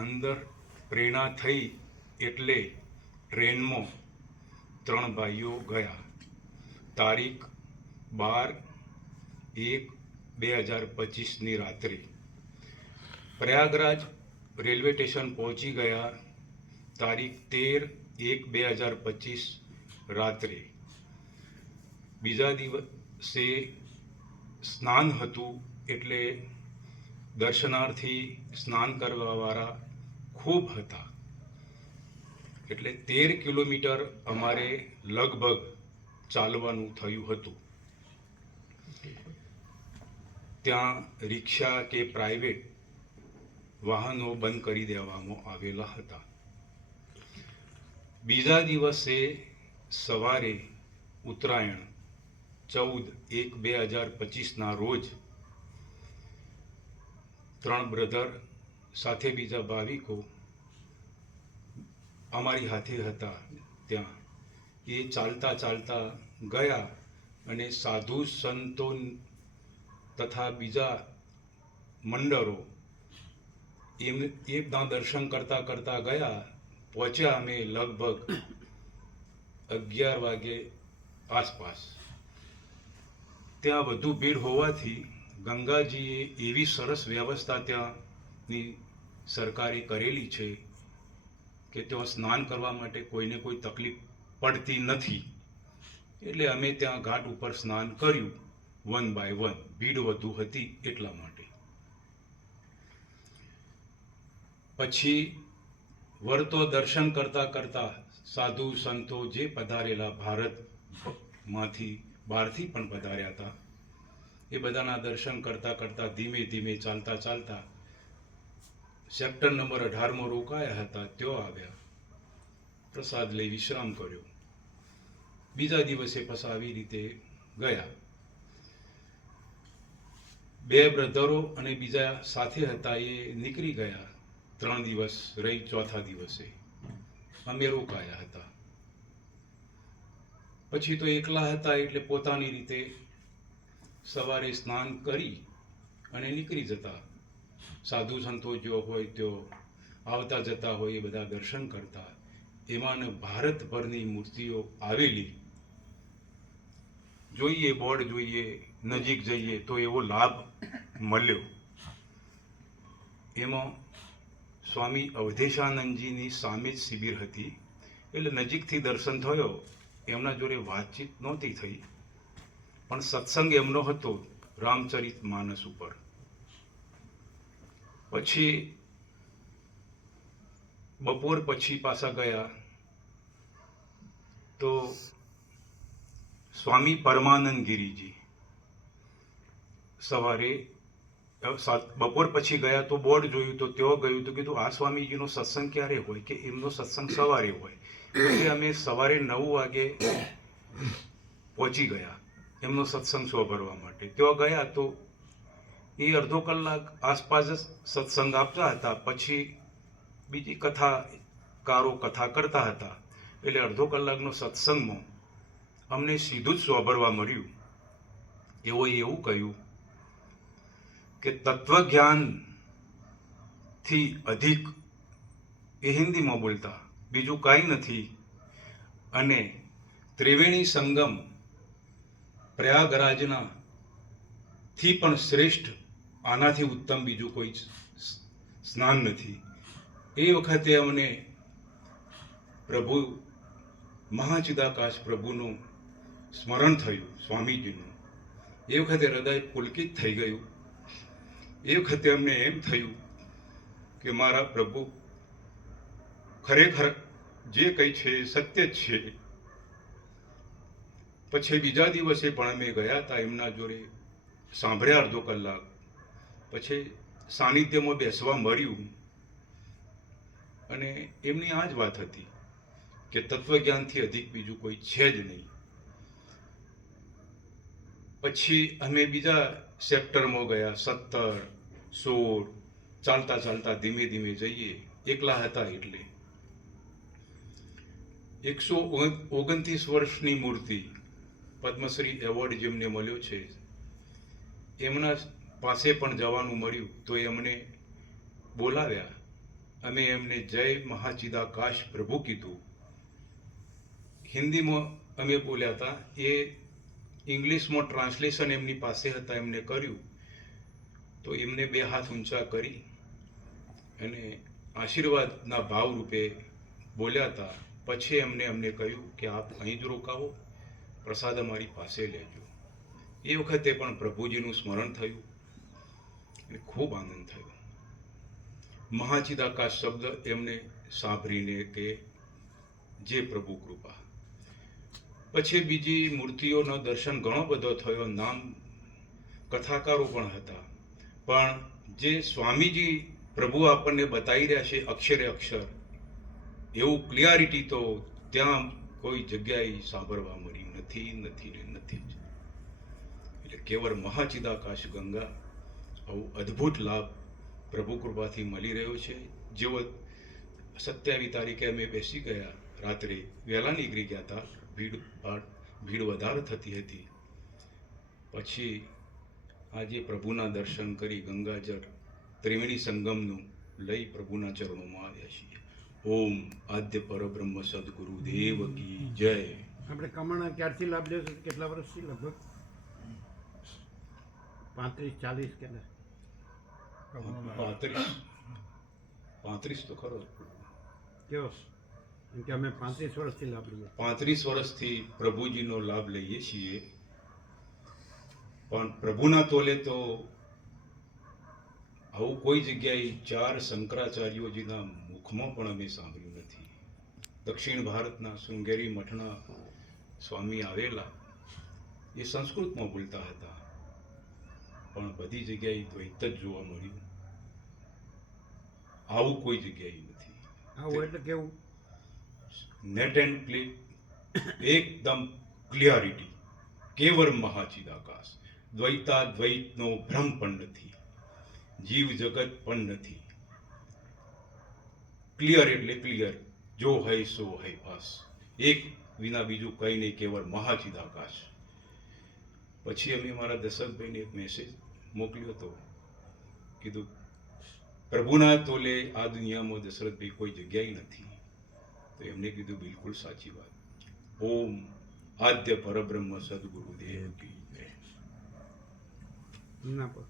અંદર પ્રેરણા થઈ એટલે ટ્રેનમાં 3 ભાઈઓ ગયા. તારીખ 12/1/2025ની રાત્રે પ્રયાગરાજ રેલવે સ્ટેશન પહોંચી ગયા. તારીખ 13/1/2025 રાત્રે. બીજા દિવસે સ્નાન હતું એટલે દર્શનાર્થી સ્નાન કરવાવાળા ખૂબ હતા. એટલે 13 કિલોમીટર અમારે લગભગ ચાલવાનું થયું હતું. ત્યાં રિક્ષા કે પ્રાઇવેટ વાહનો બંધ કરી દેવામાં આવેલા હતા. બીજા દિવસે સવારે ઉત્તરાયણ 14/1/2025ના રોજ 3 બ્રધર સાથે બીજા ભાવિકો અમારી હાથે હતા. ત્યાં એ ચાલતા ચાલતા ગયા અને સાધુ સંતો તથા બીજા મંડળો એમના દર્શન કરતા કરતા ગયા. પહોંચ્યા અમે લગભગ 11 વાગે આસપાસ. ત્યાં વધુ ભીડ હોવાથી ગંગાજીએ એવી સરસ વ્યવસ્થા ત્યાંની સરકારે કરેલી છે કે ત્યાં સ્નાન કરવા માટે કોઈને કોઈ તકલીફ પડતી નથી. એટલે અમે ત્યાં ઘાટ ઉપર સ્નાન કર્યું 1 by 1. ભીડ વધુ હતી એટલા માટે. પછી વળતો દર્શન કરતા કરતા સાધુ સંતો જે પધારેલા ભારતમાંથી બહારથી પણ પધાર્યા હતા એ બધાના દર્શન કરતા કરતા ધીમે ધીમે ચાલતા ચાલતા સેક્ટર નંબર 18માં રોકાયા હતા. ત્યાં આવ્યા, પ્રસાદ લઈ વિશ્રામ કર્યો. બીજા દિવસે પાછા આવી રીતે ગયા. 2 બ્રધરો અને બીજા સાથે હતા એ નીકળી ગયા. 3 દિવસ રહી ચોથા દિવસે અમે રોકાયા હતા. પછી તો એકલા હતા એટલે પોતાની રીતે સવારે સ્નાન કરી અને નીકળી જતા. સાધુ સંતો જો હોય તેઓ આવતા જતા હોય એ બધા દર્શન કરતા. એમાં ભારતભરની મૂર્તિઓ આવેલી. જોઈએ બોર્ડ જોઈએ, નજીક જઈએ તો એવો લાભ મળ્યો. એમાં સ્વામી અવધેશાનંદજીની સામે જ શિબિર હતી એટલે નજીકથી દર્શન થયો. એમના જોડે વાતચીત નહોતી થઈ પણ સત્સંગ એમનો હતો રામચરિત માનસ ઉપર. પછી બપોર પછી પાછા ગયા તો સ્વામી પરમાનંદ ગિરિજી સવારે બપોર પછી ગયા તો બોર્ડ જોયું તો તેઓ ગયું તો કીધું આ સ્વામીજીનો સત્સંગ ક્યારે હોય કે એમનો સત્સંગ સવારે હોય. એટલે અમે સવારે 9 વાગે પહોંચી ગયા એમનો સત્સંગ સાંભળવા માટે. ત્યાં ગયા તો એ અડધો કલાક આસપાસ જ સત્સંગ આપતા હતા. પછી બીજી કથાકારો કથા કરતા હતા. એટલે અડધો કલાકનો સત્સંગમાં અમને સીધું જ સાંભળવા મળ્યું. એઓએ એવું કહ્યું કે તત્વજ્ઞાનથી અધિક એ હિન્દીમાં બોલતા બીજું કાંઈ નથી. અને ત્રિવેણી સંગમ પ્રયાગરાજના થી પણ શ્રેષ્ઠ આનાથી ઉત્તમ બીજું કોઈ સ્નાન નથી. એ વખતે અમને પ્રભુ મહાચિદાકાશ પ્રભુનું સ્મરણ થયું, સ્વામીજીનું. એ વખતે હૃદય પુલકિત થઈ ગયું. એ વખતે અમને એમ થયું કે મારા પ્રભુ ખરેખર જે કંઈ છે એ સત્ય જ છે. પછી બીજા દિવસે પણ અમે ગયા હતા એમના જોડે, સાંભળ્યા અડધો કલાક. પછી સાનિધ્યમાં બેસવા મળ્યું અને એમની આ જ વાત હતી કે તત્વજ્ઞાનથી અધિક બીજું કોઈ છે જ નહીં. પછી અમે બીજા સેક્ટરમાં ગયા 17, 16. ચાલતા ચાલતા ધીમે ધીમે જઈએ, એકલા હતા એટલે. 129 વર્ષની મૂર્તિ, પદ્મશ્રી એવોર્ડ જેમને મળ્યો છે, એમના પાસે પણ જવાનું મળ્યું તો એમને બોલાવ્યા અમે એમને જય મહાચિદાકાશ પ્રભુ કીધું. હિન્દીમાં અમે બોલ્યા હતા, એ ઇંગ્લિશમાં ટ્રાન્સલેશન એમની પાસે હતા, એમને કર્યું. તો એમને 2 હાથ ઊંચા કરી અને આશીર્વાદના ભાવ રૂપે બોલ્યા હતા. પછી અમને કહ્યું કે આપ અહીં જ રોકાવો, પ્રસાદ અમારી પાસે લેજો. એ વખતે પણ પ્રભુજીનું સ્મરણ થયું અને ખૂબ આનંદ થયો. મહાચિદાકાશ શબ્દ એમને સાંભળીને કે જે પ્રભુ કૃપા. પછી બીજી મૂર્તિઓનો દર્શન ઘણો બધો થયો, નામ કથાકારો પણ હતા, પણ જે સ્વામીજી પ્રભુ આપણને બતાવી રહ્યા છે અક્ષરે અક્ષર, એવું ક્લિયરિટી તો ત્યાં કોઈ જગ્યાએ સાંભળવા મળી નથી ને નથી જ. એટલે કેવળ મહાચિદાકાશ ગંગા આવું અદ્ભુત લાભ પ્રભુ કૃપાથી મળી રહ્યો છે. જેવો 27 તારીખે અમે બેસી ગયા, રાત્રે વહેલા નીકળી ગયા હતા, ભીડ વધારે થતી હતી. પછી આજે પ્રભુના દર્શન કરી ગંગાજળ ત્રિવેણી સંગમનું લઈ પ્રભુના ચરણોમાં આવ્યા છીએ. ઓમ આદ્ય પરબ્રહ્મ સદગુરુ દેવ કી જય. આપણે કમાણા ક્યારથી લાભ લ્યો છો? કેટલા વર્ષથી? લગભગ 35-40 કે 35 તો ખરો જ. કેવો? કેમ કે અમે 35 વર્ષથી લાભ લઈએ. 35 વર્ષથી પ્રભુજીનો લાભ લઈએ છીએ, પણ પ્રભુના તોલે તો આવું કોઈ જગ્યાએ 4 શંકરાચાર્યોજીના મુખમાં પણ અમે સાંભળ્યું નથી. દક્ષિણ ભારતના શૃંગેરી મઠના સ્વામી આવેલા, એ સંસ્કૃતમાં બોલતા હતા, પણ બધી જગ્યાએ દ્વૈત જ જોવા મળ્યું. આવું કોઈ જગ્યાએ નથી. આવું એટલે કેવું? નેટ એન્ડ ક્લિક, એકદમ ક્લિયરિટી, કેવળ મહાચિદાકાશ. દ્વૈતનો ભ્રમ પણ નથી, જીવ જગત પણ નથી. ક્લિયર એટલે ક્લિયર, જો હૈ સો હૈ, બસ. એક વિના બીજું કંઈ નહીં, કેવળ મહાચિદાકાશ. પછી અમે મારા દશરથભાઈને એક મેસેજ મોકલ્યો હતો, કીધું પ્રભુના તોલે આ દુનિયામાં દશરથભાઈ કોઈ જગ્યાએ નથી. તો એમને કીધું બિલકુલ સાચી વાત. ઓમ આદ્ય પરબ્રહ્મ સદગુરુ દેવ કી જય. ના પર